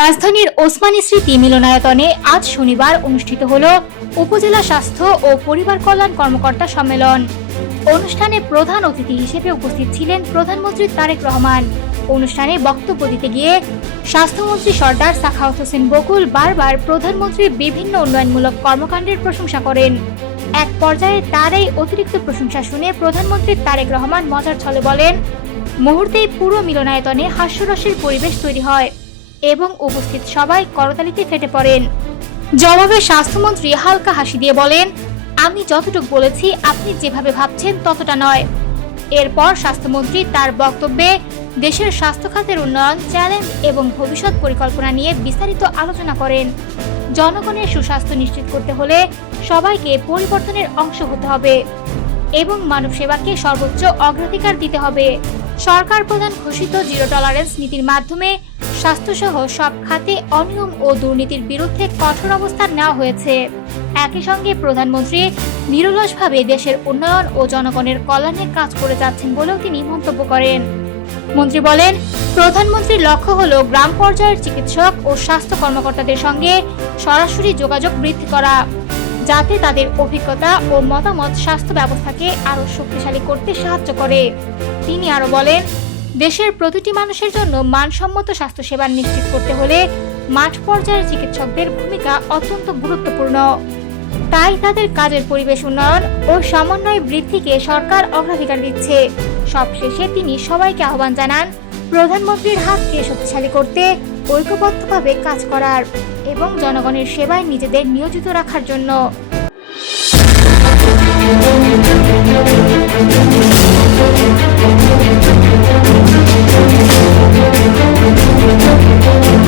রাজধানীর ওসমানী স্মৃতি মিলনায়তনে আজ শনিবার অনুষ্ঠিত হল উপজেলা স্বাস্থ্য ও পরিবার কল্যাণ কর্মকর্তা সম্মেলন। অনুষ্ঠানে প্রধান অতিথি হিসেবে উপস্থিত ছিলেন প্রধানমন্ত্রী তারেক রহমান। অনুষ্ঠানে বক্তব্য দিতে গিয়ে স্বাস্থ্যমন্ত্রী সর্দার সাখাওয়াত হোসেন বকুল বারবার প্রধানমন্ত্রীর বিভিন্ন উন্নয়নমূলক কর্মকাণ্ডের প্রশংসা করেন। এক পর্যায়ে তার এই অতিরিক্ত প্রশংসা শুনে প্রধানমন্ত্রী তারেক রহমান মজার ছলে বলেন, মুহূর্তেই পুরো মিলনায়তনে হাস্যরসের পরিবেশ তৈরি হয় এবং উপস্থিত সবাই করতালিতে ফেটে পড়েন। জবাবে স্বাস্থ্যমন্ত্রী হালকা হাসি দিয়ে বলেন, আমি যতটুকু বলেছি আপনি যেভাবে ভাবছেন ততটা নয়। এরপর স্বাস্থ্যমন্ত্রী তার বক্তব্যে দেশের স্বাস্থ্য খাতের উন্নয়ন, চ্যালেঞ্জ এবং ভবিষ্যৎ পরিকল্পনা নিয়ে বিস্তারিত আলোচনা করেন। জনগণের সুস্বাস্থ্য নিশ্চিত করতে হলে সবাইকে পরিবর্তনের অংশ হতে হবে এবং মানব সেবাকে সর্বোচ্চ অগ্রাধিকার দিতে হবে। সরকার প্রধান ঘোষিত জিরো টলারেন্স নীতির মাধ্যমে স্বাস্থ্যসহ সব খাতে অনিয়ম ও দুর্নীতির বিরুদ্ধে কঠোর অবস্থান নেওয়া হয়েছে। একই সঙ্গে প্রধানমন্ত্রী নিরলসভাবে দেশের উন্নয়ন ও জনগণের কল্যাণে কাজ করে যাচ্ছেন বলেও তিনি মন্তব্য করেন। মন্ত্রী বলেন, প্রধানমন্ত্রীর লক্ষ্য হল গ্রাম পর্যায়ের চিকিৎসক ও স্বাস্থ্য কর্মকর্তাদের সঙ্গে সরাসরি যোগাযোগ বৃদ্ধি করা, যাতে তাদের অভিজ্ঞতা ও মতামত স্বাস্থ্য ব্যবস্থাকে আরও শক্তিশালী করতে সাহায্য করে। তিনি আরো বলেন, দেশের প্রতিটি মানুষের জন্য মানসম্মত স্বাস্থ্যসেবা নিশ্চিত করতে হলে মাঠ পর্যায়ের চিকিৎসকদের ভূমিকা অত্যন্ত গুরুত্বপূর্ণ। তাই তাদের কাজের পরিবেশ উন্নয়ন ও সমন্বয় বৃদ্ধিকে সরকার অগ্রাধিকার দিচ্ছে। সবশেষে তিনি সবাইকে আহ্বান জানান প্রধানমন্ত্রীর হাতকে শক্তিশালী করতে ঐক্যবদ্ধভাবে কাজ করার এবং জনগণের সেবায় নিজেদের নিয়োজিত রাখার জন্য।